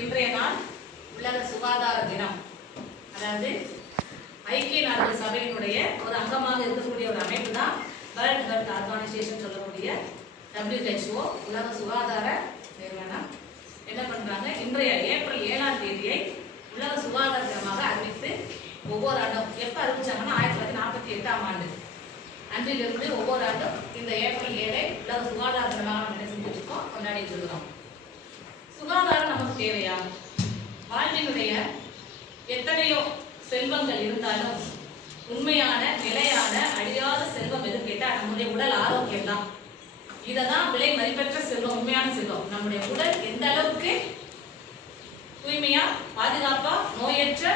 இன்றைய நாள் உலக சுகாதார தினம். அதாவது ஐக்கிய நாடுகள் சபையினுடைய ஒரு அங்கமாக இருக்கக்கூடிய ஒரு அமைப்பு தான் வேர்ல்ட் ஹெல்த் ஆர்கனைசேஷன் சொல்லக்கூடிய WHO உலக சுகாதார நிறுவனம். என்ன பண்றாங்க, இன்றைய ஏப்ரல் 7ஆம் தேதியை உலக சுகாதார தினமாக அறிவித்து ஒவ்வொரு ஆண்டும் எப்ப அறிவிச்சாங்கன்னா 1948ஆம் ஆண்டு அன்றிலிருந்து ஒவ்வொரு ஆண்டும் இந்த ஏப்ரல் 7ஐ உலக சுகாதார தினமாக நம்ம என்ன செஞ்சுட்டு இருக்கோம், கொண்டாடிட்டு இருக்கிறோம். சுகாதாரம் நமக்கு தேவையா? வாழ்வினுடைய எத்தனையோ செல்வங்கள் இருந்தாலும் உண்மையான நிலையான அழியாத செல்வம் எது கேட்டா நம்முடைய உடல் ஆரோக்கியம் தான். இததான் விலை மதிப்பெற்ற செல்வம், உண்மையான செல்வம். நம்முடைய உடல் எந்த அளவுக்கு தூய்மையா பாதுகாப்பா நோயற்ற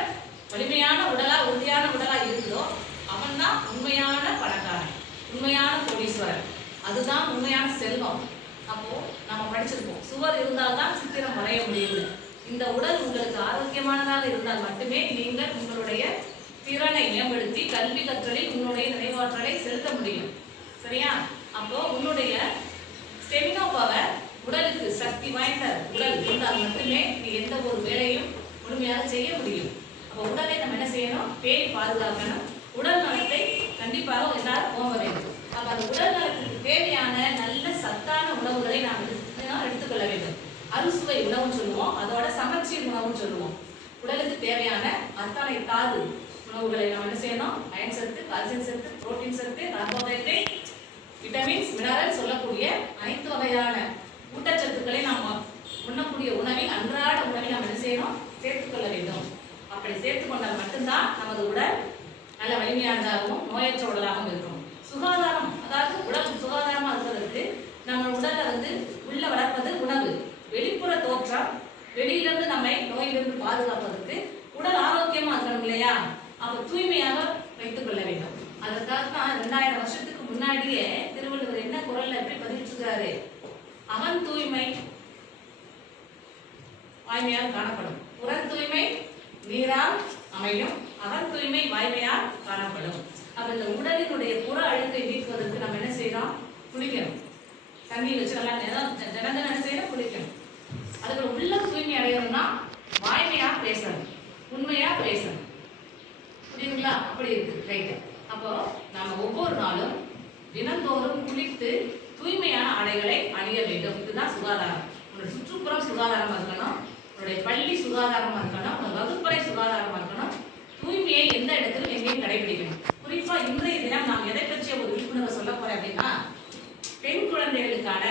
வலிமையான உடலா உறுதியான உடலா இருக்குதோ அவன் தான் உண்மையான பணக்காரன், உண்மையான கோடீஸ்வரன். அதுதான் உண்மையான செல்வம். அப்போ நம்ம படிச்சிருப்போம், சுவர் இருந்தால்தான் சித்திரம் வரைய முடியும். இந்த உடல் உங்களுக்கு ஆரோக்கியமானதாக இருந்தால் மட்டுமே நீங்கள் உங்களுடைய திறனை மேம்படுத்தி கல்வி கற்றலில் உங்களுடைய நினைவாற்றலை செலுத்த முடியும். சரியா? அப்போ உன்னுடைய ஸ்டெமினோ பவர், உடலுக்கு சக்தி வாய்ந்த உடல் இருந்தால் மட்டுமே நீ எந்த ஒரு வேலையும் முழுமையாக செய்ய முடியும். அப்போ உடலை நம்ம என்ன செய்யணும், பேணி பாதுகாக்கணும். உடல் நலத்தை கண்டிப்பாக எல்லாரும் போக வேண்டும். அப்ப அந்த உடல் நலத்துக்கு தேவையான நல்ல சத்தான உணவுகளை நாம் எடுத்துக்கொள்ள வேண்டும். அறுசுவை உணவுன்னு சொல்லுவோம், அதோட சமச்சீர் உணவுன்னு சொல்லுவோம். உடலுக்கு தேவையான அத்தனை தாது உணவுகளை நாம் என்ன செய்யணும், அயன் சத்து, கால்சியம் சத்து, புரோட்டீன் சத்து, கார்போஹைட்ரேட், விட்டமின்ஸ், மினரல் சொல்லக்கூடிய அனைத்து வகையான ஊட்டச்சத்துக்களை நாம் உண்ணக்கூடிய உணவில் அன்றாட உணவில் நாம் என்ன செய்யணும், சேர்த்துக்கொள்ள வேண்டும். அப்படி சேர்த்துக் கொண்டால் மட்டும்தான் நமது உடல் நல்ல வலிமையானதாகவும் நோயற்ற உடலாகவும் இருக்கும். சுகாதாரம், அதாவது உடல் சுகாதாரமா இருக்கிறதுக்கு நம்ம உடலை உள்ள வளர்ப்பது உணவு. வெளிப்புற தோற்றம், வெளியிலிருந்து நம்மை நோயிலிருந்து பாதுகாப்பதற்கு உடல் ஆரோக்கியமா இருக்கணும் இல்லையா? அப்ப தூய்மையாக வைத்துக் கொள்ள வேண்டும். அதற்காக தான் 2000 வருஷத்துக்கு முன்னாடியே திருவள்ளுவர் என்ன குரல்ல எப்படி பதிவிட்டிருக்கிறாரு, அகன் தூய்மை வாய்மையால் காணப்படும், புறத் தூய்மை நீரால் அமையும், அகன் தூய்மை வாய்மையால் காணப்படும். அப்ப இந்த உடலினுடைய புற அழுக்கை நீக்குவதற்கு நம்ம என்ன செய்யறோம், குளிக்கணும். தண்ணி வச்சு நல்லா தினந்தன என்ன செய்யணும், குளிக்கணும். அதுக்கு உள்ள தூய்மை அடையணும்னா வாய்மையா பேசணும், உண்மையா பேசணும். புரியுதுங்களா? அப்படி இருக்கு, ரைட். அப்போ நாம ஒவ்வொரு நாளும் தினந்தோறும் குளித்து தூய்மையான ஆடைகளை அணிய வேண்டும். இதுதான் சுகாதாரம். உங்களுடைய சுற்றுப்புறம் சுகாதாரமா இருக்கணும், உங்களுடைய பள்ளி சுகாதாரமா இருக்கணும், உங்க வகுப்பறை சுகாதாரமா இருக்கணும். தூய்மையை எந்த இடத்திலும் எங்கேயும் கடைபிடிக்கணும். குறிப்பா இன்றைய தினம் நாம் எதை பற்றிய ஒரு விழிப்புணர்வு சொல்ல போறேன் அப்படின்னா, பெண் குழந்தைகளுக்கான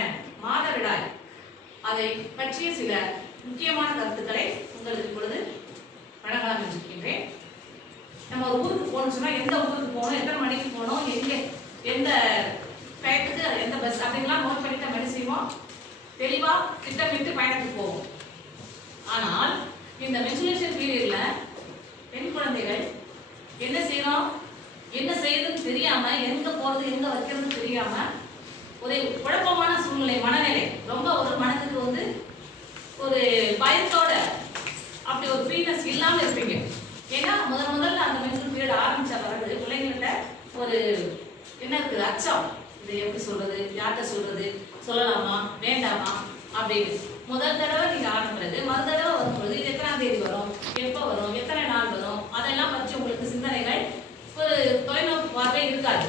மாதவிடாய் அதை பற்றிய சில முக்கியமான கருத்துக்களை உங்களுக்கு இப்பொழுது வழங்கலாம் இருக்கின்றேன். நம்ம ஒரு ஊருக்கு போகணும்னு சொன்னா எந்த ஊருக்கு போகணும், எத்தனை மணிக்கு போகணும், எந்த டயத்துக்கு எந்த பஸ் அப்படின்லாம் நோட் பண்ணிட்டு நம்ம என்ன செய்வோம், தெளிவா திட்டமிட்டு பயணத்துக்கு போவோம். ஆனால் இந்த மென்சுரேஷன் பீரியட்ல பெண் குழந்தைகள் என்ன செய்யணும், என்ன செய்யறதுன்னு தெரியாம, எங்க போறது எங்க வைக்கிறதுன்னு தெரியாம ஒரு குழப்பமான சூழ்நிலை, மனநிலை, ரொம்ப ஒரு மனதுக்கு ஒரு பயத்தோட அப்படி ஒரு ஃப்ரீனஸ் இல்லாம இருப்பீங்க. ஏன்னா முதல்ல அந்த மென்சுரல் பீரியட் ஆரம்பிச்ச பிறகு பிள்ளைங்கள்ட்ட ஒரு என்ன இருக்குது, அச்சம். இது எப்படி சொல்றது, யார்கிட்ட சொல்றது, சொல்லலாமா வேண்டாமா அப்படின்னு. முதல் தடவை நீங்க ஆன பிறகு மறு தடவை வரும்பொழுது இது எத்தனாம் தேதி வரும், எப்போ வரும், எத்தனை நாள் வரும், அதெல்லாம் பற்றி உங்களுக்கு சிந்தனைகள், ஒரு தொலைநோக்கு பார்வை இருக்காது,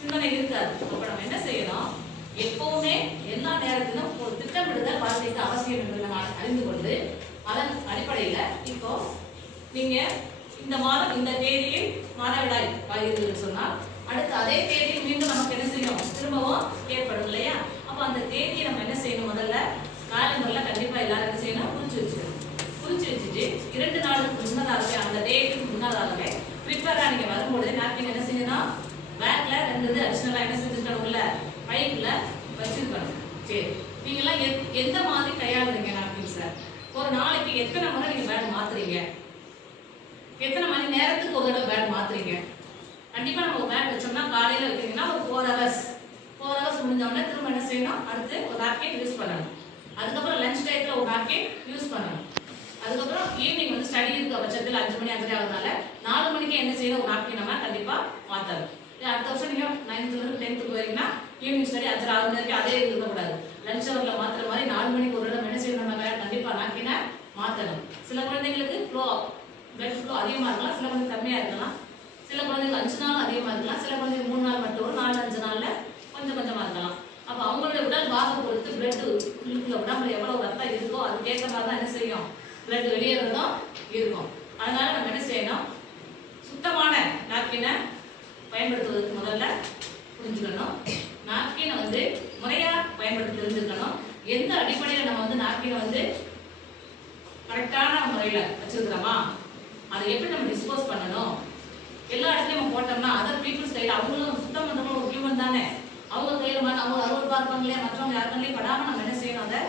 சிந்தனை இருக்காது. அப்ப நம்ம என்ன செய்யணும், எப்பவுமே எல்லா நேரத்திலும் ஒரு திட்டமிடுதல் வாழ்க்கைக்கு அவசியம் என்று நம்ம அறிந்து கொண்டு அதன் அடிப்படையில இப்போ நீங்க இந்த மாதம் இந்த தேதியில் மாதவிடாய் வருகிறது சொன்னால் அடுத்து அதே தேதியில் மீண்டும் நமக்கு என்ன செய்யும், திரும்பவும் ஏற்படும் இல்லையா? அப்ப அந்த தேதியை நம்ம என்ன செய்யணும், முதல்ல காலங்கள்ல கண்டிப்பா எல்லாரும் என்ன செய்யணும், குறிச்சு வச்சுக்கணும். குறிச்சு வச்சுட்டு 2 நாளுக்கு முன்னதாகவே, அந்த டேட்டுக்கு முன்னதாகவே ப்ரிப்பேரா நீங்க வரும்பொழுது நாப்கின் என்ன செய்யணும், பேக்ல 2 அடிஷனலா என்ன செஞ்சுக்கணும், உள்ள பைப்ல வச்சிருக்கணும். சரி, நீங்க எல்லாம் எந்த மாதிரி கையாளுறீங்க நாப்கின் சார்? ஒரு நாளைக்கு எத்தனை முறை நீங்க பேக் மாத்துறீங்க, எத்தனை மணி நேரத்துக்கு ஒரு தடவை பேக் மாத்துறீங்க? கண்டிப்பா நம்ம பேக் வச்சோம்னா காலையில வைக்கிறீங்கன்னா ஒரு 4 ஹவர்ஸ் முடிஞ்சோடனே திரும்ப என்ன செய்யணும், அடுத்து ஒரு நாப்கின் யூஸ் பண்ணணும். அதுக்கப்புறம் லஞ்ச் டைத்துல ஒரு நாப்கின் யூஸ் பண்ணணும். அதுக்கப்புறம் ஈவினிங் ஸ்டடி இருக்க பட்சத்தில் 5 மணி 5:30 ஆகுதுனால 4 மணிக்கு என்ன செய்யணும், ஒரு நாப்கின் நம்ம கண்டிப்பா மாத்தணும். அடுத்த வருஷம் நீங்க 9th இருந்து 10th போறீங்கன்னா ஈவினிங் ஸ்டடி 5:30 வரைக்கும் அதே இருக்கக்கூடாது. லஞ்ச் ஹவர்ல மாத்திர மாதிரி 4 மணிக்கு ஒரு இடம் என்ன செய்யணும், நம்ம கண்டிப்பா நாப்கினை மாத்த பிளட் ஃப்ளோ அதிகமாக இருக்கலாம், சில குழந்தைங்க கம்மியாக இருக்கலாம், சில குழந்தைங்க 5 நாள் அதிகமாக இருக்கலாம், சில குழந்தைங்க 3 நாள் மட்டும் வரும், 4-5 நாளில் கொஞ்சம் கொஞ்சமாக இருக்கலாம். அப்போ அவங்களுடைய உடல் பாகம் பொறுத்து பிளட் உள்ளுக்குள்ள உடம்புல எவ்வளோ ரத்தம் இருக்கோ அதுக்கேற்ற மாதிரி தான் என்ன செய்யும், பிளட் வெளியேறதும் இருக்கும். அதனால நம்ம என்ன செய்யணும், சுத்தமான நாப்கினை பயன்படுத்துவதற்கு முதல்ல புரிஞ்சுக்கணும். நாப்கினை வந்து முறையாக பயன்படுத்த தெரிஞ்சுக்கணும். எந்த அடிப்படையில் நம்ம வந்து நாப்கினை வந்து கரெக்டான முறையில் வச்சிருக்கிறோமா, அதை எப்படி நம்ம டிஸ்போஸ் பண்ணணும். எல்லா இடத்துலையும் நம்ம போட்டோம்னா அதர் பீப்புள்ஸ் கையில், அவங்களும் சுத்தம் பண்ணுறவங்க ஒரு ஹியூமன் தானே, அவங்க கையில் அவங்க அறுவல் பார்ப்பாங்க இல்லையா, மற்றவங்க யாருக்கையும் படாமல் நம்ம என்ன செய்யணும், அதை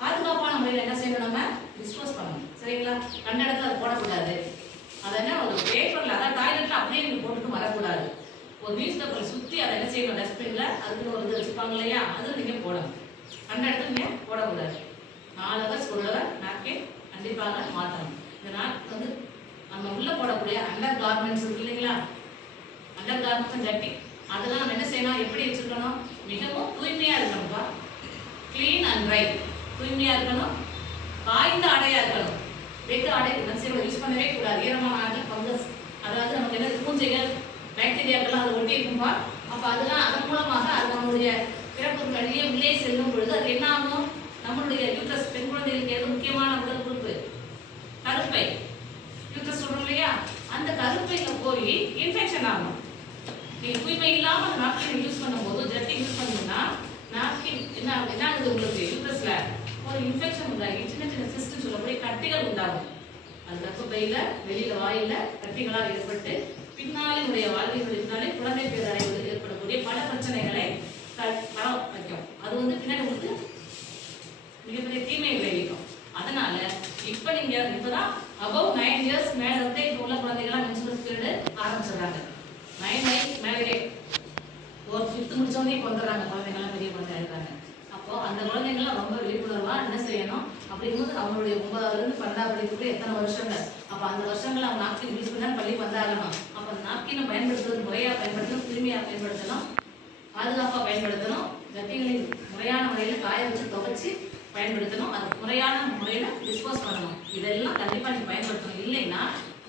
பாதுகாப்பான முறையில் என்ன செய்யணும், நம்ம டிஸ்போஸ் பண்ணணும். சரிங்களா? கண்ட இடத்துல அதை போடக்கூடாது. அதை என்ன ஒரு பேப்பரில், அதாவது டாய்லெட்டில் அப்படியே நீங்கள் போட்டுட்டு வரக்கூடாது. ஒரு நியூஸ் பேப்பரை சுற்றி அதை என்ன செய்யணும், டஸ்ட்பினில் அதுக்குன்னு ஒரு இது வச்சுப்பாங்க இல்லையா, அதில் நீங்கள் போடணும். கண்ட இடத்துல நீங்கள் போடக்கூடாது. 4 ஹவர்ஸ் ஒரு தடவை நாப்கின் கண்டிப்பாக மாற்றணும். இந்த நாப்கின் வந்து நம்ம உள்ளே போடக்கூடிய அண்டர் கார்மெண்ட்ஸ் இருக்கு இல்லைங்களா, அண்டர் கார்மெண்ட்ஸ் ஜட்டி, அதெல்லாம் நம்ம என்ன செய்யணும், எப்படி வச்சுருக்கணும், மிகவும் தூய்மையாக இருக்கணும்ப்பா. க்ளீன் அண்ட் ட்ரை, தூய்மையாக இருக்கணும், காய்ந்த ஆடையாக இருக்கணும். வெட்டு ஆடை யூஸ் பண்ணவே கூடாது. ஈரமான ஆடை ஃபங்கஸ், அதாவது நமக்கு என்ன பூஞ்சைகள் பாக்டீரியாக்கெல்லாம் அதை ஒட்டி இருக்கும்பா. அப்போ அதெல்லாம் அதன் மூலமாக அது நம்மளுடைய பிறப்பு வழியே உள்ளே செல்லும் பொழுது அது என்ன ஆகும், நம்மளுடைய யூட்ரஸ், பெண் குழந்தைகளுக்கு எது முக்கியமான உடல் உறுப்பு, கருப்பை, யூட்ரஸ் சொல்றோம் இல்லையா, அந்த கருப்பையில போய் இன்ஃபெக்ஷன் ஆகும். நீங்க தூய்மை இல்லாம அந்த நாப்கின் யூஸ் பண்ணும்போது, ஜட்டி யூஸ் பண்ணீங்கன்னா நாப்கின் என்ன ஆகுது, உங்களுக்கு யூட்ரஸ்ல ஒரு இன்ஃபெக்ஷன் உண்டாகி சின்ன சின்ன சிஸ்ட் சொல்லக்கூடிய கட்டிகள் உண்டாகும். அது கர்ப்பப்பையில வெளியில வாயில கட்டிகளால் ஏற்பட்டு பின்னாலே வாழ்வினாலே குழந்தை பேர் அடைவதில் ஏற்படக்கூடிய பல பிரச்சனைகளை வைக்கும். அது வந்து பின்னாடி உங்களுக்கு மிகப்பெரிய தீமை விளைவிக்கும். அதனால இப்ப நீங்க இப்பதான் above 9 years மேல இருந்து இப்ப உள்ள குழந்தைகள்லாம் மென்சுரல் பீரியட் ஆரம்பிச்சிடுறாங்க. 9 வயசு மேலே ஒரு 5th முடிச்சோடனே கொண்டுறாங்க குழந்தைங்களாம், பெரிய குழந்தை இருக்காங்க. அப்போ அந்த குழந்தைங்களாம் ரொம்ப விழிப்புணர்வா என்ன செய்யணும் அப்படிங்கும்போது, அவங்களுடைய 9ஆவதுல இருந்து 12ஆவது படிப்புக்குள்ள எத்தனை வருஷங்கள், அப்ப அந்த வருஷங்கள் அவங்க நாப்கின் யூஸ் பண்ணா பள்ளி வந்தாகணும். அப்ப அந்த நாப்கினை பயன்படுத்துறது முறையா பயன்படுத்தணும், தூய்மையா பயன்படுத்தணும், பாதுகாப்பா பயன்படுத்தணும், ஜட்டிகளை முறையான முறையில காய வச்சு துவைச்சு பயன்படுத்தணும், அது முறையான முறையில டிஸ்போஸ் பண்ணணும். இதெல்லாம் கண்டிப்பா நீங்க பயன்படுத்தணும். இல்லைன்னா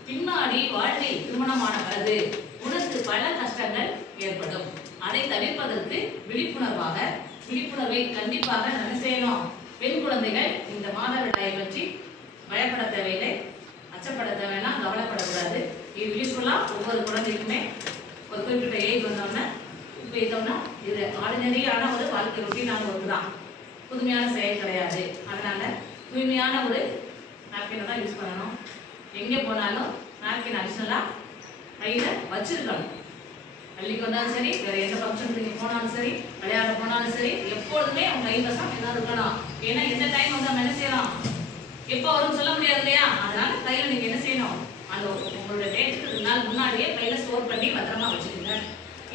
பின்னாடி வாழ்வில் திருமணமான பிறகு உனக்கு பல கஷ்டங்கள் ஏற்படும். அதை தவிர்ப்பதற்கு விழிப்புணர்வை கண்டிப்பாக என்ன செய்யணும். பெண் குழந்தைகள் இந்த மாதவிடாயை பற்றி பயப்பட தேவையில்லை, அச்சப்பட தேவைன்னா, கவலைப்படக்கூடாது. இது யூஸ்ஃபுல்லா ஒவ்வொரு குழந்தைக்குமே ஒரு குறிப்பிட்ட ஏஜ் வந்தோம்னா இப்போ இதோம்னா இது ஆர்டினரியான ஒரு வாழ்க்கை ரொட்டீனான ஒன்று தான், புதுமையான செயல் கிடையாது. அதனால தூய்மையான ஒரு நாப்கினை தான் யூஸ் பண்ணணும். எங்கே போனாலும் நாப்கின் அடிஷனலாக கையில் வச்சிருக்கணும். பள்ளிக்கு வந்தாலும் சரி, வேற எந்த ஃபங்க்ஷனுக்கு போனாலும் சரி, விளையாட போனாலும் சரி, எப்பொழுதுமே அவங்க கைவசம் ஏதாவது இருக்கணும். ஏன்னா இந்த டைம் வந்து நம்ம என்ன செய்யலாம், எப்போ வரும்னு சொல்ல முடியாது இல்லையா, அதனால கையில் நீங்கள் என்ன செய்யணும், அந்த உங்களோட டேட்டுக்கு 2 நாள் முன்னாடியே கையில் ஸ்டோர் பண்ணி பத்திரமா வச்சுக்கோங்க.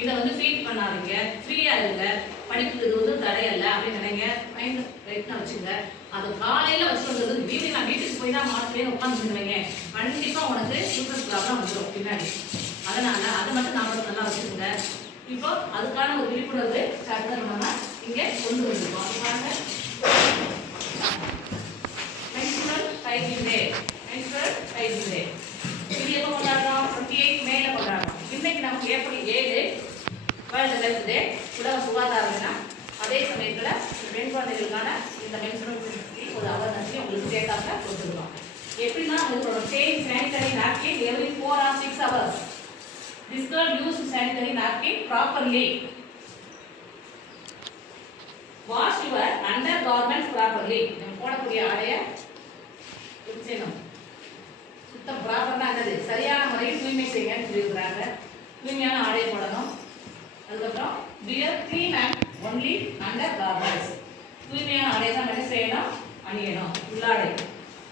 இதை வந்து ஃபீட் பண்ணாதீங்க, ஃப்ரீயா இருங்க, படிப்புக்கு இது வந்து தடையல்ல அப்படின்னு நினைங்க, மைண்ட் ரைட்னா வச்சுங்க. அது காலையில வச்சுருந்தது வீட்டுக்கு நான் வீட்டுக்கு போய் தான் மாட்டுலேயே உட்காந்துருந்தீங்க, கண்டிப்பா உனக்கு யூட்ரஸ் ப்ராப்ளம் வந்துடும் பின்னாடி. அதனால அதை மட்டும் நாம நல்லா வச்சுக்கோங்க. இப்போ அதுக்கான ஒரு விழிப்புணர்வு சார்ட்டர் நம்ம இங்கே கொண்டு வந்திருக்கோம். அதுக்காக மென்சுரல் ஹைஜீன் டே, இது எப்போ கொண்டாடுறோம், 28 மேல கொண்டாடுறோம். இன்னைக்கு நமக்கு ஏப்ரல் 7 வேர்ல்டு ஹெல்த் டே, உலக சுகாதார தினம். அதே சமயத்தில் பெண் குழந்தைகளுக்கான இந்த மென்சுரல் பற்றி ஒரு அவேர்னஸையும் உங்களுக்கு டேட்டாக கொடுத்துருக்கோம். எப்படின்னா உங்களோட change sanitary napkin every 4 or 6 hours. This girl used sanitary napkin properly. Wash your undergarments properly. நம்ம போடக்கூடிய ஆடைய செய்யணும். சுத்தம் ப்ராப்பர்னா என்னது, சரியான முறையில் தூய்மை செய்யுங்கன்னு சொல்லியிருக்கிறாங்க. தூய்மையான ஆடை போடணும். அதுக்கப்புறம் wear clean and only undergarments. தூய்மையான ஆடை தான் என்ன செய்யணும், அணியணும். உள்ளாடை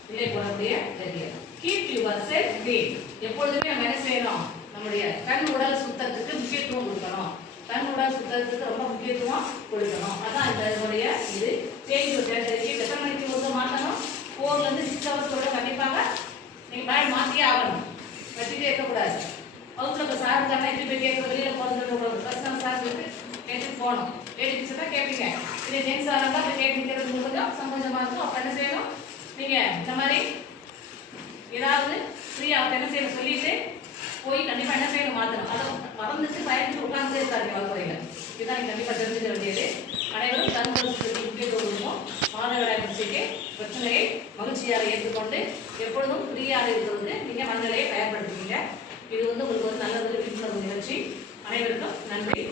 உள்ளே போடக்கூடிய ஜட்டியை. Keep yourself clean. எப்பொழுதுமே நம்ம என்ன செய்யணும், நம்முடைய கண் உடல் சுத்தத்துக்கு முக்கியத்துவம் கொடுக்கணும். கண் உடல் சுத்தத்துக்கு ரொம்ப முக்கியத்துவம் கொடுக்கணும். அதான் இதனுடைய இது சேஞ்ச் தேட்டருக்கு எத்தனை மணிக்கு வந்து மாற்றணும், 4 to 6 hours கண்டிப்பாக நீங்கள் பேட் மாற்றியே ஆகணும், வச்சுட்டே இருக்கக்கூடாது. வகுப்புல சாருக்கான எப்படி போய் கேட்க, வெளியில் போகிறது பர்சனல் சார் கேட்டு போகணும். கேட்டுச்சுன்னா கேட்பீங்க, இதே ஜென்ஸ் சாராக போய் கேட்டுக்கிறது கொஞ்சம் சங்கோஜமாக இருக்கும். அப்போ என்ன செய்யணும், நீங்கள் இந்த மாதிரி ஏதாவது ஃப்ரீ ஃப்ரீயா என்ன செய்யணும் சொல்லிட்டு போய் கண்டிப்பா என்ன செய்யணும் மாற்றணும். அதை மறந்துட்டு பயந்துட்டு உட்கார்ந்து இருக்காங்க வகுப்பறையில. இதுதான் நீங்க கண்டிப்பா தெரிஞ்சுக்க வேண்டியது. அனைவரும் கரும்புக்கு முக்கியத்துவம் கொடுக்கணும். மாதவிடாய் பரீட்சைக்கு பிரச்சனையை மகிழ்ச்சியாக ஏற்றுக்கொண்டு எப்பொழுதும் ஃப்ரீயாக இருக்கிறதுக்கு நீங்க மனநிலையை தயார்படுத்துவீங்க. இது உங்களுக்கு ஒரு நல்ல ஒரு விழிப்புணர்வு நிகழ்ச்சி. அனைவருக்கும் நன்றி.